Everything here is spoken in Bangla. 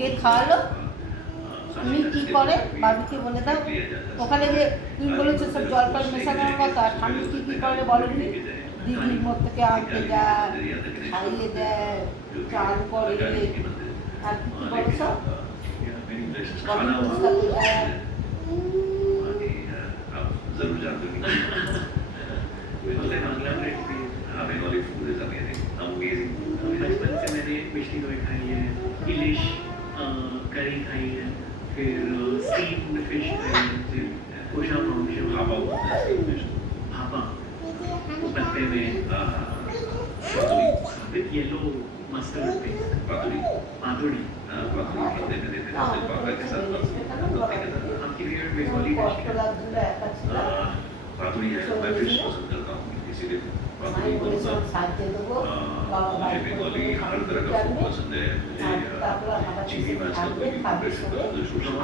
কে খাওয়ালো, তুমি কি করে বাবিকে বলে দাও। ওখানে যে তুমি বলেছো সব জল টল মেশানোর কথা, ঠান্ডা কী করে বলেনি। দিদির মধ্যে থেকে আনতে যায়, খাইয়ে দেয়, চান করে, আর কি কি বলো সব বডি পরিষ্কার করে দেয়। बचपन से मैंने मिष्टी दोई खाई है, इलिश करी खाई है, फिर स्टीम्ड फिश खाई है, कोशा मांस, भापा पत्ते में विद येलो मस्टर्ड पेस्ट, पातुड़ी। आपकी फेवरेट बंगाली डिश क्या है? पातुड़ी है, मैं फिश पसंद करता हूँ इसीलिए पातुड़ी बोलता हूँ। मुझे बंगाली हर तरह का फूड पसंद है। मुझे चीनी माछ का कोई भी प्रेशर का जो शोषण